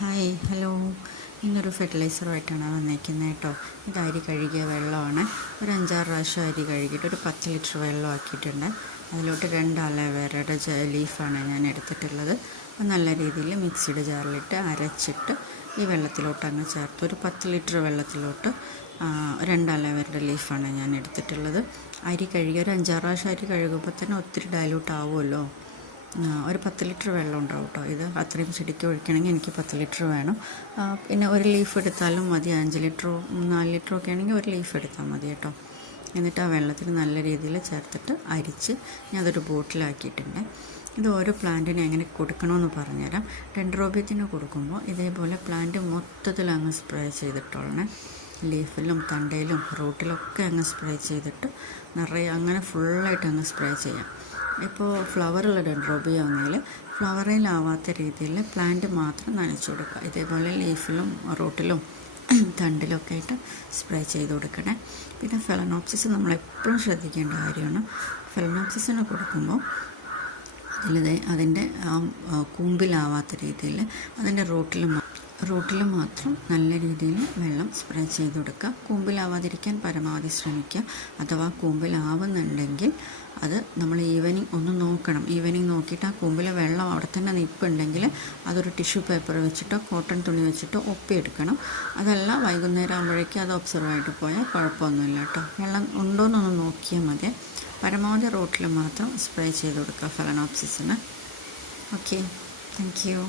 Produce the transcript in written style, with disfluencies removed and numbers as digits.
Hi hello, ഇന്നൊരു ഫെർട്ടിലൈസറുമായിട്ടാണ് വന്നേക്കുന്നത് കേട്ടോ. ഇത് അരി കഴുകിയ വെള്ളമാണ്. ഒരു 5-6 പ്രാവശ്യം അരി കഴുകിയിട്ട് ഒരു 10 ലിറ്റർ വെള്ളം ആക്കിയിട്ടുണ്ട്. അതിലോട്ട് 2 അലോവേരയുടെ ലീഫാണ് ഞാൻ എടുത്തിട്ടുള്ളത്. നല്ല രീതിയിൽ മിക്സിയുടെ ജാറിലിട്ട് അരച്ചിട്ട് ഈ വെള്ളത്തിലോട്ട് അങ്ങ് ചേർത്ത് ഒരു 10 ലിറ്റർ വെള്ളത്തിലോട്ട് 2 അലോവേരയുടെ ലീഫാണ് ഞാൻ എടുത്തിട്ടുള്ളത്. അരി കഴുകി ഒരു 5-6 പ്രാവശ്യം അരി കഴുകുമ്പോൾ തന്നെ ഒത്തിരി ഡൈലൂട്ട് ആവുമല്ലോ. ഒരു 10 ലിറ്റർ വെള്ളം ഉണ്ടാവും കേട്ടോ. ഇത് അത്രയും ചെടിക്ക് ഒഴിക്കണമെങ്കിൽ എനിക്ക് 10 ലിറ്റർ വേണം. പിന്നെ ഒരു ലീഫ് എടുത്താലും മതി. 5 ലിറ്ററോ 4 ലിറ്ററോ ഒക്കെ ആണെങ്കിൽ ഒരു ലീഫ് എടുത്താൽ മതി കേട്ടോ. എന്നിട്ട് ആ വെള്ളത്തിൽ നല്ല രീതിയിൽ ചേർത്തിട്ട് അരിച്ച് ഞാൻ അതൊരു ബോട്ടിലാക്കിയിട്ടുണ്ട്. ഇത് ഓരോ പ്ലാന്റിനെ എങ്ങനെ കൊടുക്കണമെന്ന് പറഞ്ഞുതരാം. ഡെൻഡ്രോബിയത്തിന് കൊടുക്കുമ്പോൾ ഇതേപോലെ പ്ലാന്റ് മൊത്തത്തിൽ അങ്ങ് സ്പ്രേ ചെയ്തിട്ടുള്ളേ. ലീഫിലും തണ്ടയിലും റൂട്ടിലൊക്കെ അങ്ങ് സ്പ്രേ ചെയ്തിട്ട് നിറയെ അങ്ങനെ ഫുള്ളായിട്ട് അങ്ങ് സ്പ്രേ ചെയ്യാം. ഇപ്പോൾ ഫ്ലവറുള്ള ഡെൻഡ്രോബിയ ആണെങ്കിൽ ഫ്ലവറിലാവാത്ത രീതിയിൽ പ്ലാന്റ് മാത്രം നനച്ചു കൊടുക്കുക. ഇതേപോലെ ലീഫിലും റൂട്ടിലും തണ്ടിലൊക്കെ ആയിട്ട് സ്പ്രേ ചെയ്ത് കൊടുക്കണേ. പിന്നെ ഫെലനോപ്സിസ് നമ്മളെപ്പോഴും ശ്രദ്ധിക്കേണ്ട കാര്യമാണ്. ഫെലനോപ്സിസിന് കൊടുക്കുമ്പോൾ അതിൻ്റെ കൂമ്പിലാവാത്ത രീതിയിൽ അതിൻ്റെ റൂട്ടിൽ മാത്രം നല്ല രീതിയിൽ വെള്ളം സ്പ്രേ ചെയ്ത് കൊടുക്കുക. കൂമ്പിലാവാതിരിക്കാൻ പരമാവധി ശ്രമിക്കുക. അഥവാ കൂമ്പിലാവുന്നുണ്ടെങ്കിൽ അത് നമ്മൾ ഈവനിങ് ഒന്ന് നോക്കണം. ഈവനിങ് നോക്കിയിട്ട് ആ കൂമ്പിലെ വെള്ളം അവിടെ തന്നെ നിൽപ്പുണ്ടെങ്കിൽ അതൊരു ടിഷ്യൂ പേപ്പർ വെച്ചിട്ടോ കോട്ടൺ തുണി വെച്ചിട്ടോ ഒപ്പിയെടുക്കണം. അതല്ല വൈകുന്നേരം ആകുമ്പോഴേക്കും അത് ഒബ്സർവ് ആയിട്ട് പോയാൽ കുഴപ്പമൊന്നുമില്ല കേട്ടോ. വെള്ളം ഉണ്ടോയെന്നൊന്ന് നോക്കിയാൽ മതി. പരമാവധി റൂട്ടിൽ മാത്രം സ്പ്രേ ചെയ്ത് കൊടുക്കുക ഫെലനോപ്സിസിന്. Okay, thank you.